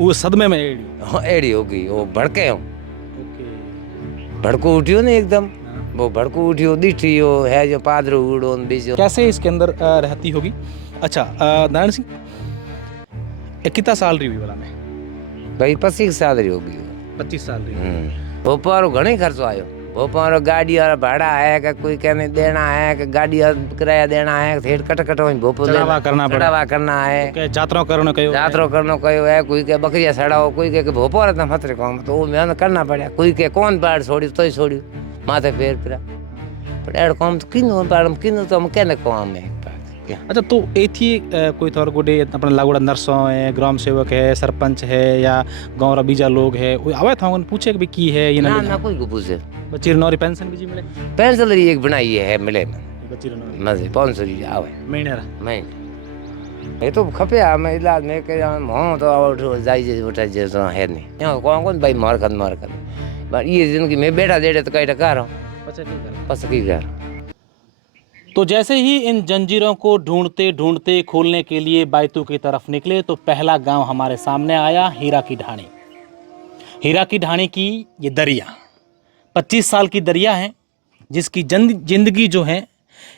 वो सदमे में एड़ी। हाँ एड़ी हो गई, वो भड़के हो, ओके। भड़को उठियो ना एकदम, हाँ। वो भड़को उठियो दिठियो है जो पादरो उड़ो बीजो। कैसे इसके अंदर रहती होगी? अच्छा नारायण सिंह, कितना साल रही हुई वाला में? भाई 25 साल री हो गई। 25 साल रही। भोपाल घणो खर्चो आयो, भोपाल गाड़ी वाला भाड़ा है कि कोई कहने देना है कि गाड़ी किराया देना है, ठेठ कट कट भोपाल चढ़ावा करना पड़े। चढ़ावा करना है, के जात्रा करनो कयो यात्रा करनो कयो है, कोई के बकरिया सड़ाओ, कोई के भोपाल था मत काम, तो वो मेहनत करना पड़ा, कोई के कौन बाढ़ छोड़ी तो ही छोड़ी माथे पैर पिरा, पर एड़ काम तो किनो बाढ़ किनो तो हम कहने काम है। अच्छा तो एथी कोई थोर गोडे अपना लागोड़ा नर्सों है, ग्राम सेवक है, सरपंच है या गाँव रा बीजा लोग है, कोई आवे था उन पूछे कि भाई की है ये ना कोई को पूछे। बच्ची नौरी पेंशन भी जी मिले? पेंशन री एक बनाई है मिले बच्ची नौरी मजे 500 री आवे महीने रा। महीने ये तो खपे हमें इलाज में के हम तो उठो जाई जे उठा जे तो है नहीं यहाँ कौन भाई मार कर पर ये जिंदगी में बैठा देड़े तो कई टका रहा बस की कर। तो जैसे ही इन जंजीरों को ढूंढते ढूंढते खोलने के लिए बैतू की तरफ निकले तो पहला गांव हमारे सामने आया, हीरा की ढाणी। हीरा की ढाणी की ये दरिया 25 साल की दरिया है, जिसकी जिंदगी जो है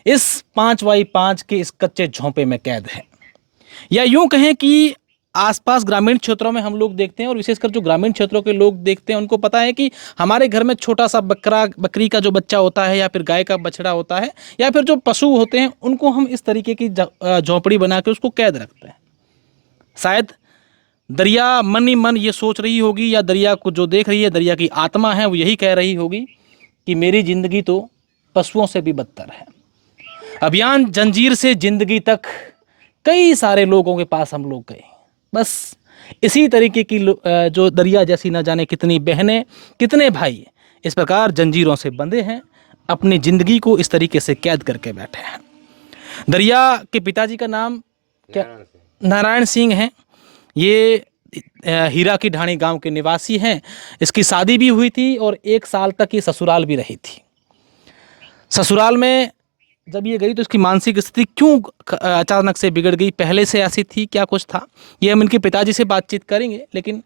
इस 5x5 के इस कच्चे झोंपे में कैद है। या यूं कहें कि आसपास ग्रामीण क्षेत्रों में हम लोग देखते हैं, और विशेषकर जो ग्रामीण क्षेत्रों के लोग देखते हैं उनको पता है कि हमारे घर में छोटा सा बकरी का जो बच्चा होता है या फिर गाय का बछड़ा होता है या फिर जो पशु होते हैं उनको हम इस तरीके की झोंपड़ी बना के उसको कैद रखते हैं। शायद दरिया मन ही मन ये सोच रही होगी, या दरिया को जो देख रही है, दरिया की आत्मा है, वो यही कह रही होगी कि मेरी जिंदगी तो पशुओं से भी बदतर है। अभियान जंजीर से जिंदगी तक कई सारे लोगों के पास हम लोग गए, बस इसी तरीके की जो दरिया जैसी न जाने कितनी बहनें कितने भाई इस प्रकार जंजीरों से बंधे हैं, अपनी ज़िंदगी को इस तरीके से कैद करके बैठे हैं। दरिया के पिताजी का नाम क्या? नारायण सिंह हैं। ये हीरा की ढाणी गांव के निवासी हैं। इसकी शादी भी हुई थी और 1 साल तक ये ससुराल भी रही थी। ससुराल में जब ये गई तो इसकी मानसिक स्थिति क्यों अचानक से बिगड़ गई, पहले से ऐसी थी, क्या कुछ था, ये हम इनके पिताजी से बातचीत करेंगे। लेकिन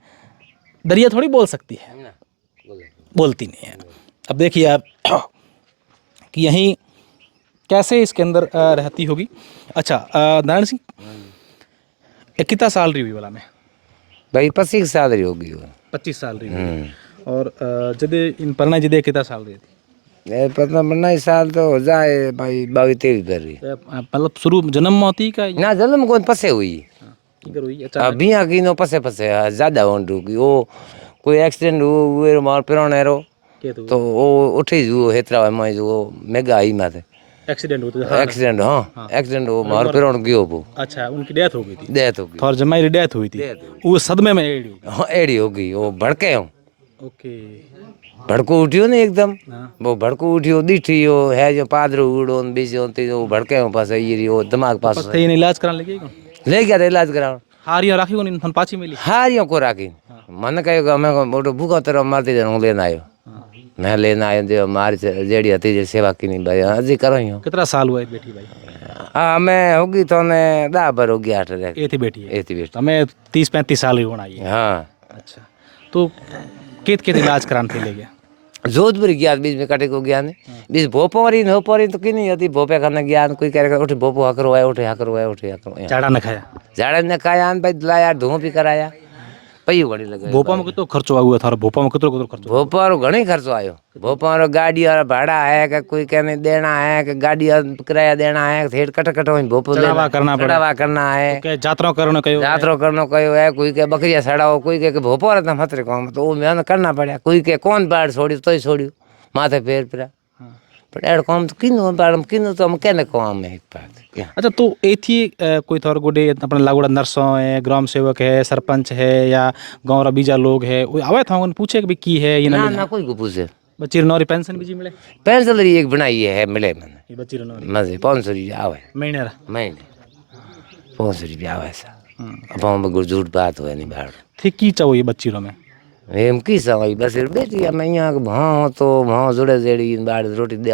दरिया थोड़ी बोल सकती है, बोलती नहीं है। अब देखिए आप कि यहीं कैसे इसके अंदर रहती होगी। अच्छा नारायण सिंह, कितना साल रही हुई वाला में? भाई 25 साल री हो गई। 25 साल रही हुई। और जदे इन परना जदे कितना साल रही थी? पता नहीं साल तो हो जाए भाई 22-23 कर रही, मतलब शुरू जन्म में होती का ना जन्म कौन पसे हुई हुई अभी यहाँ की नो पसे ज्यादा होगी, वो कोई एक्सीडेंट हुए मार पिरोने रो तो वो उठे जो हेतरा में जो मेगा आई माथे एक्सीडेंट होता है। एक्सीडेंट हाँ एक्सीडेंट वो मार पिरोन गयो वो। अच्छा उनकी डेथ हो गई थी? डेथ हो गई, थोर जमाई डेथ हुई थी, वो सदमे में एड़ी। हाँ एड़ी हो गई, वो भड़के हो, ओके। भड़को उठियो ना एकदम, वो भड़को उठियो दिठियो है जो पादरो उड़ो बीजो वो भड़के हो पास ये वो दिमाग पास थे इलाज कराने लगे कौन ले गया इलाज कराओ। हारिया राखी कोनी थन पाची मिली? हारियों को राखी मन कहो मैं मोटो भूखो तरह मारती जाऊँ लेना आयो, मैं लेना आयो जो मारी जेड़ी हती जे सेवा की नहीं भाई हजी करो ही। कितना साल हुआ बेटी भाई? हाँ मैं होगी तो ने 10 बार होगी 8 ये थी बेटी है? ये थी बेटी हमें 30-35 साल ही होना है। हाँ अच्छा तो कित इलाज कराने थे ले गया? जोधपुर गया बीच में कटे को गया ने बीच भोपारी न होपारी तो किनी होती भोपे करने गया कोई कह रहा उठे भोपो हकरो है उठे हकरो है उठे हकरो झाड़ा न खाया? झाड़ा ने खाया भाई दिलाया धुआं भी कराया पयू घड़ी लगे। भोपा में कितो खर्चो हुआ था? भोपा में कितो खर्चो? भोपाल घणो खर्चो आयो, भोपाल गाड़ी वाला भाड़ा है कि कोई कहने देना है कि गाड़ी किराया देना है, ठेठ कट कट भोपाल चढ़ावा करना है, के जात्रा करनो कयो है, कोई के बकरिया सड़ाओ, कोई के भोपाल था मत काम, तो वो मेहनत करना पड़ा, कोई के कौन बाढ़ छोड़ी तो ही छोड़ी माथे पैर पिरा, पर एड़ काम तो किनो बाढ़ किनो तो हम कहने काम है। अच्छा तो एथी कोई थोर गोडे अपना लागोड़ा नर्सों है, ग्राम सेवक है, सरपंच है या गाँव रा बीजा लोग है, वो आवे था उन पूछे कि भाई की है ये ना कोई को पूछे। बच्ची नौरी पेंशन भी जी मिले? पेंशन री एक बनाई है मिले मैंने, ये बच्ची नौरी मजे 500 रुपया आवे महीने रा? महीने 500 रुपया आवे सा। अब हम झूठ बात हुआ नहीं बाहर थी की चाहो ये बच्ची रो में एम की सवाई बस बेटी मैं यहाँ भाव तो भाव जुड़े जेड़ी बाहर रोटी दे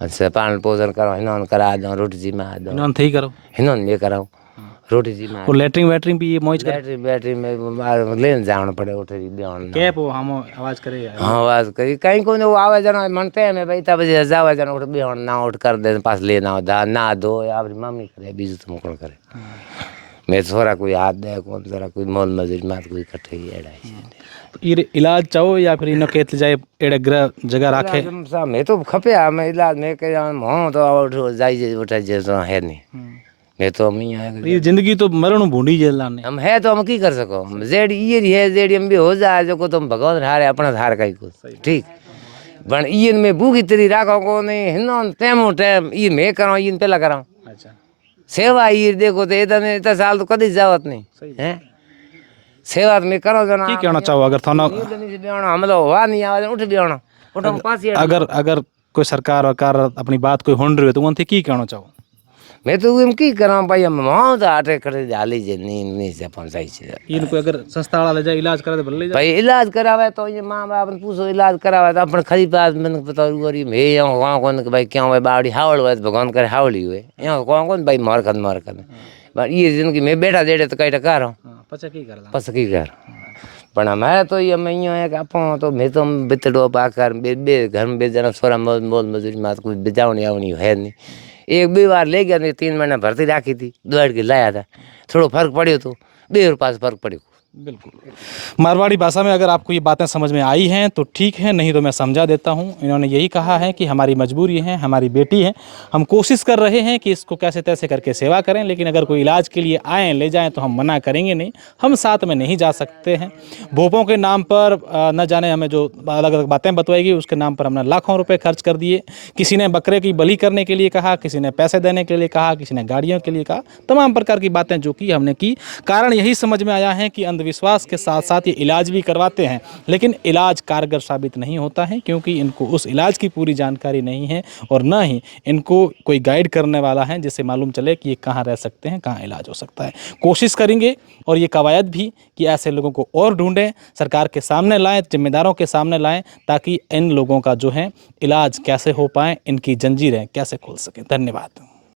अच्छा पान पोषण करो हिनोन करा दो रोटी जी में दो इन्होंने थी करो हिनोन ये कराओ रोटी जी मार और लेटरिन वेटरिन भी ये मौज कर बैटरी बैटरी में लेन जाना पड़े उठे जी बेहण कैप हो हम आवाज करे हाँ आवाज करी कहीं को वो आवे जना मनते हैं भाई तब जे जावे जना उठ बेहण ना उठ कर दे पास ले ना दा ना दो या अपनी मम्मी करे बीज तुम कौन करे मैं थोड़ा कोई हाथ दे कौन जरा कोई मोल मजूरी मात कोई इकट्ठे ही एड़ा है तो ये इलाज चाहो या फिर इनो केत जाए एड़े ग्रह जगह राखे मैं तो खपे आ मैं इलाज में के हो तो उठ जाई जे उठा जे तो है नहीं मैं तो हम ही ये जिंदगी तो मरण भूंडी जेला ने हम है तो हम की कर सको जेड ये है जेड हम भी हो जाए जो को तुम भगवान हारे अपना हार का को ठीक बन ईन में भूखी तेरी राखो को नहीं हिनो टेमो टेम ई मैं करो ईन पहला करो अच्छा सेवा ई देखो तो इतना साल तो कदी जावत नहीं है सेवा में करो जना की कहना चाहो अगर थाना हम लोग हुआ नहीं आवाज उठ बेहणो उठो पास अगर अगर कोई सरकार वकार अपनी बात कोई होन रही हो तो उनसे की कहना चाहो मैं तो हम की करा भाई हम वहां तो आटे करे डाली जे नहीं से अपन सही से इनको अगर संस्था वाला ले जाए इलाज करा दे भले ले जाए भाई इलाज करावे तो ये माँ बाप ने पूछो इलाज करावे तो अपन खरी बात मैंने पता गरी मैं यहाँ वहाँ कौन भाई क्या हुआ बाड़ी हावड़ हुआ भगवान करे हावड़ी हुए यहाँ कौन भाई मार कर ये जिंदगी में बैठा देड़े तो कई टका रहा पचा की कर पस की कर पण मैं तो ये मैं है आप तो मैं तो बितड़ो पाकर बे घर में बे जना छोरा मोल मजूरी मात कोई बेजावनी आवनी है नहीं एक बे बार ले गया 3 महीना भर्ती राखी थी दौड़ के लाया था थोड़ा फर्क पड़ो तो 2 रुपये फर्क पड़ो बिल्कुल मारवाड़ी भाषा में अगर आपको ये बातें समझ में आई हैं तो ठीक है नहीं तो मैं समझा देता हूँ इन्होंने यही कहा है कि हमारी मजबूरी है हमारी बेटी है हम कोशिश कर रहे हैं कि इसको कैसे तैसे करके सेवा करें लेकिन अगर कोई इलाज के लिए आएँ ले जाएं तो हम मना करेंगे नहीं हम साथ में नहीं जा सकते हैं भोपों के नाम पर न जाने हमें जो अलग अलग बातें बतवाएगी उसके नाम पर हमने लाखों रुपये खर्च कर दिए किसी ने बकरे की बलि करने के लिए कहा किसी ने पैसे देने के लिए कहा किसी ने गाड़ियों के लिए कहा तमाम प्रकार की बातें जो की हमने की कारण यही समझ में आया है कि अंधविश्वास के साथ साथ ये इलाज भी करवाते हैं लेकिन इलाज कारगर साबित नहीं होता है क्योंकि इनको उस इलाज की पूरी जानकारी नहीं है और न ही इनको कोई गाइड करने वाला है जिससे मालूम चले कि ये कहाँ रह सकते हैं कहाँ इलाज हो सकता है कोशिश करेंगे और ये कवायद भी कि ऐसे लोगों को और ढूंढें सरकार के सामने लाएं जिम्मेदारों के सामने लाएं ताकि इन लोगों का जो है इलाज कैसे हो पाए इनकी जंजीरें कैसे खुल सकें धन्यवाद।